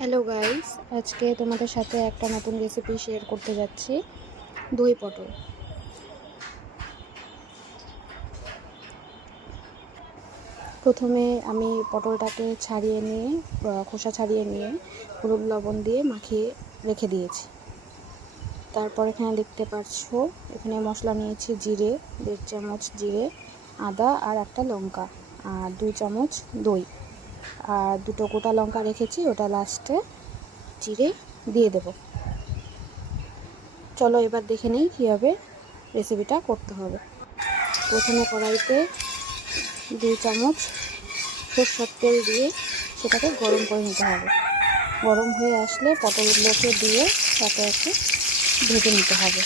Hello guys আজকে তোমাদের সাথে একটা নতুন রেসিপি শেয়ার করতে যাচ্ছি। দই পটল। প্রথমে আমি পটলটাকে ছাড়িয়ে নিয়ে খোসা ছাড়িয়ে নিয়ে, হলুদ লবণ দিয়ে মাখিয়ে রেখে দিয়েছি। তারপর এখানে দেখতে পাচ্ছো এখানে মশলা নিয়েছি জিরে, দেড় চামচ জিরে, আদা আর একটা লঙ্কা, আর দুই চামচ দই। আর দুটো গোটা লঙ্কা রেখেছি, ওটা লাস্টে চিড়ে দিয়ে দেব। চলো এবার দেখে নিই কীভাবে রেসিপিটা করতে হবে। প্রথমে কড়াইতে দুই চামচ সরষের তেল দিয়ে সেটাকে গরম করে নিতে হবে। গরম হয়ে আসলে পটলগুলোকে দিয়ে তাকে একটু ভেজে নিতে হবে।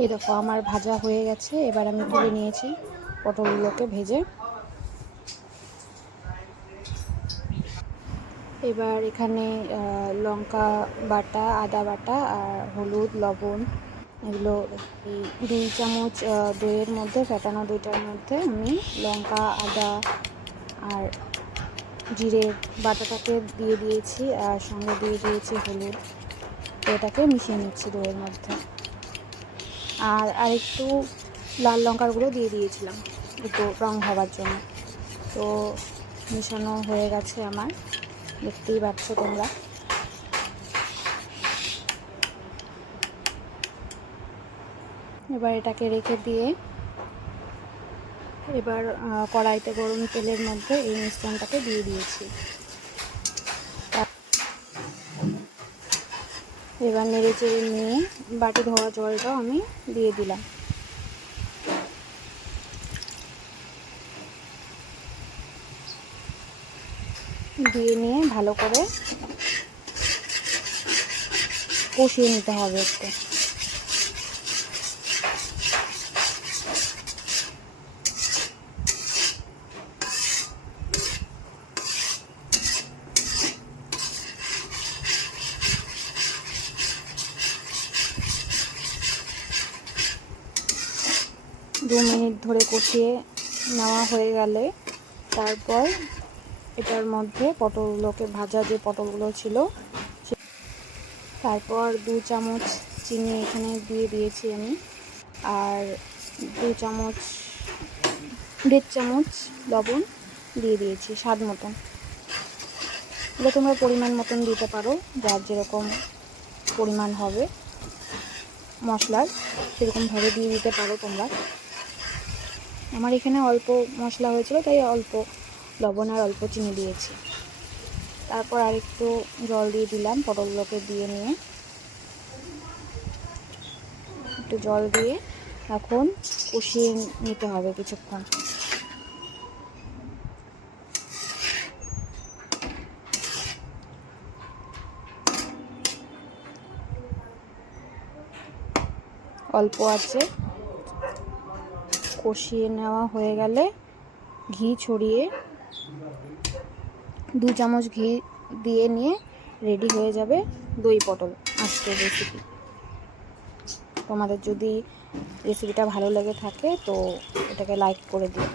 এই দেখো, আমার ভাজা হয়ে গেছে। এবার আমি তুলে নিয়েছি পটলগুলোকে ভেজে। এবার এখানে লঙ্কা বাটা, আদা বাটা আর হলুদ, লবণ, এগুলো দুই চামচ দইয়ের মধ্যে, ফেটানো দইটার মধ্যে আমি লঙ্কা, আদা আর জিরে বাটাটাকে দিয়ে দিয়েছি, আর সঙ্গে দিয়ে দিয়েছি হলুদ। এটাকে মিশিয়ে নিচ্ছি দইয়ের মধ্যে। আর আরেকটু লাল লঙ্কার গুঁড়ো দিয়ে দিয়েছিলাম একটু রং হওয়ার জন্য। তো মিশানো হয়ে গেছে আমার। দেখতেই পাচ্ছ তোমরা। এবার এটাকে রেখে দিয়ে এবার কড়াইতে গরম তেলের মধ্যে এই মিশ্রণটাকে দিয়ে দিয়েছি। এবার নেড়ে চেড়ে নিয়ে বাটি ধোয়া জলটাও আমি দিয়ে দিলাম। দিয়ে নিয়ে ভালো করে কষিয়ে নিতে হবে একটু। দু মিনিট ধরে কষিয়ে নেওয়া হয়ে গেলে তারপর এটার মধ্যে পটলগুলোকে ভাজা যে পটলগুলো ছিল তারপর দু চামচ চিনি এখানে দিয়ে দিয়েছি আমি। আর দু চামচ, দেড় চামচ লবণ দিয়ে দিয়েছি স্বাদ মতন। এটা তোমরা পরিমাণ মতন দিতে পারো, যার যেরকম পরিমাণ হবে। মশলার সেরকমভাবে দিয়ে দিতে পারো তোমরা। আমার এখানে অল্প মশলা হয়েছিল, তাই অল্প লবণ আর অল্প চিনি দিয়েছি। তারপর আরেকটু জল দিয়ে দিলাম, পটলগুলোকে দিয়ে নিয়ে। একটু জল দিয়ে এখন কষিয়ে নিতে হবে কিছুক্ষণ। অল্প আছে। কষিয়ে নেওয়া হয়ে গেলে ঘি ছড়িয়ে দু চামচ ঘি দিয়ে নিয়ে রেডি হয়ে যাবে দই পটল আজকের রেসিপি তোমাদের যদি রেসিপিটা ভালো লেগে থাকে তো এটাকে লাইক করে দিও।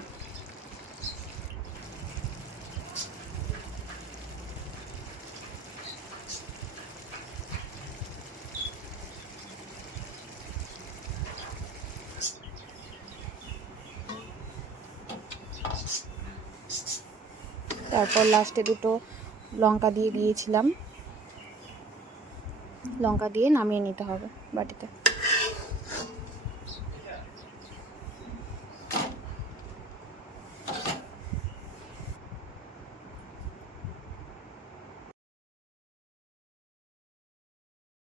তারপর লাস্টে দুটো লঙ্কা দিয়ে দিয়েছিলাম। লঙ্কা দিয়ে নামিয়ে নিতে হবে বাটিতে।